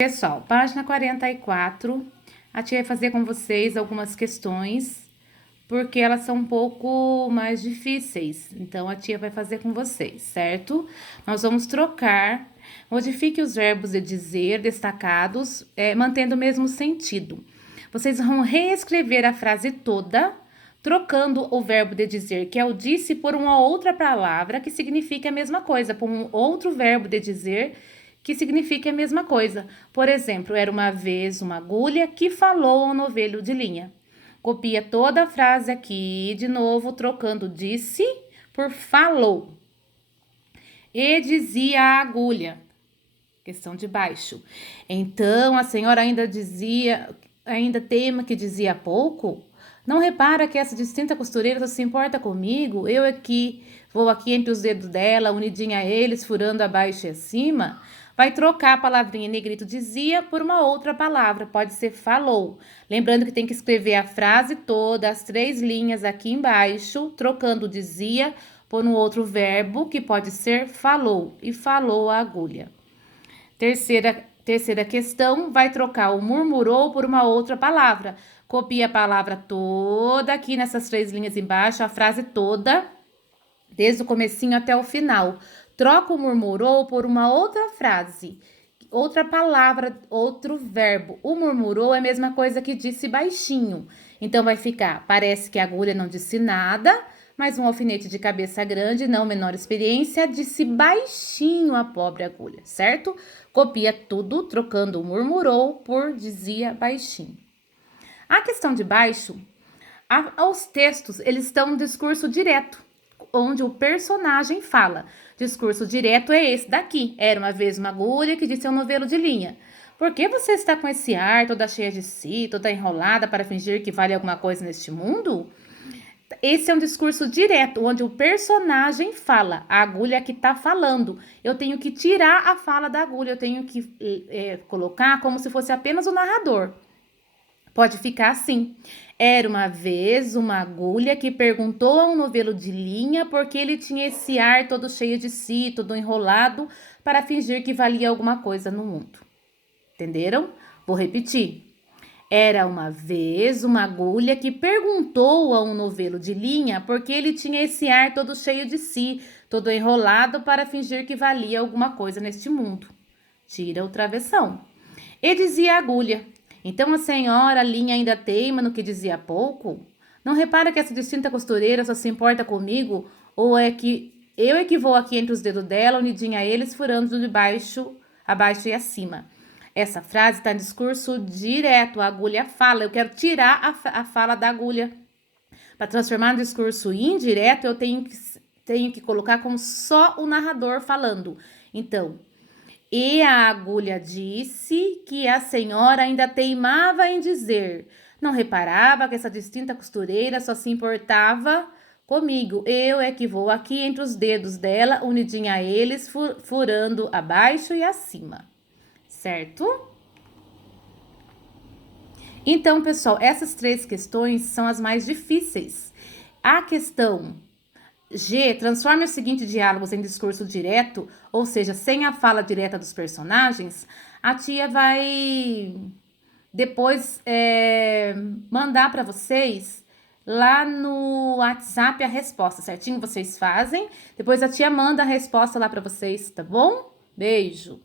Pessoal, página 44, a tia vai fazer com vocês algumas questões, porque elas são um pouco mais difíceis. Então, a tia vai fazer com vocês, certo? Nós vamos trocar, modifique os verbos de dizer destacados, mantendo o mesmo sentido. Vocês vão reescrever a frase toda, trocando o verbo de dizer, que é o disse, por uma outra palavra que significa a mesma coisa, por um outro verbo de dizer que significa a mesma coisa. Por exemplo, era uma vez uma agulha que falou ao novelo de linha. Copia toda a frase aqui, de novo, trocando disse por falou. E dizia a agulha. Questão de baixo. Então, a senhora ainda tema que dizia pouco? Não repara que essa distinta costureira só se importa comigo? Eu aqui, vou aqui entre os dedos dela, unidinha a eles, furando abaixo e acima? Vai trocar a palavrinha em negrito dizia por uma outra palavra, pode ser falou. Lembrando que tem que escrever a frase toda, as 3 linhas aqui embaixo, trocando dizia por um outro verbo, que pode ser falou, e falou a agulha. Terceira questão, vai trocar o murmurou por uma outra palavra. Copia a palavra toda aqui nessas 3 linhas embaixo, a frase toda, desde o comecinho até o final. Troca o murmurou por uma outra frase, outra palavra, outro verbo. O murmurou é a mesma coisa que disse baixinho. Então, vai ficar, parece que a agulha não disse nada, mas um alfinete de cabeça grande, não menor experiência, disse baixinho a pobre agulha, certo? Copia tudo, trocando o murmurou por dizia baixinho. A questão de baixo, os textos, eles estão no discurso direto, onde o personagem fala. Discurso direto é esse daqui. Era uma vez uma agulha que disse ao novelo de linha. Por que você está com esse ar, toda cheia de si, toda enrolada para fingir que vale alguma coisa neste mundo? Esse é um discurso direto, onde o personagem fala, a agulha que está falando. Eu tenho que tirar a fala da agulha, eu tenho que colocar como se fosse apenas o narrador. Pode ficar assim. Era uma vez uma agulha que perguntou a um novelo de linha porque ele tinha esse ar todo cheio de si, todo enrolado, para fingir que valia alguma coisa no mundo. Entenderam? Vou repetir. Era uma vez uma agulha que perguntou a um novelo de linha porque ele tinha esse ar todo cheio de si, todo enrolado, para fingir que valia alguma coisa neste mundo. Tira o travessão. E dizia a agulha: então a senhora linha ainda teima no que dizia há pouco? Não repara que essa distinta costureira só se importa comigo? Ou é que eu que vou aqui entre os dedos dela, unidinha a eles, furando de baixo, abaixo e acima? Essa frase está em discurso direto, a agulha fala. Eu quero tirar a fala da agulha. Para transformar no discurso indireto, eu tenho que colocar como só o narrador falando. Então, e a agulha disse que a senhora ainda teimava em dizer. Não reparava que essa distinta costureira só se importava comigo. Eu é que vou aqui entre os dedos dela, unidinha a eles, furando abaixo e acima. Certo? Então, pessoal, essas 3 questões são as mais difíceis. A questão G, transforme os seguintes diálogos em discurso direto, ou seja, sem a fala direta dos personagens. A tia vai depois mandar para vocês lá no WhatsApp a resposta, certinho? Vocês fazem, depois a tia manda a resposta lá para vocês, tá bom? Beijo!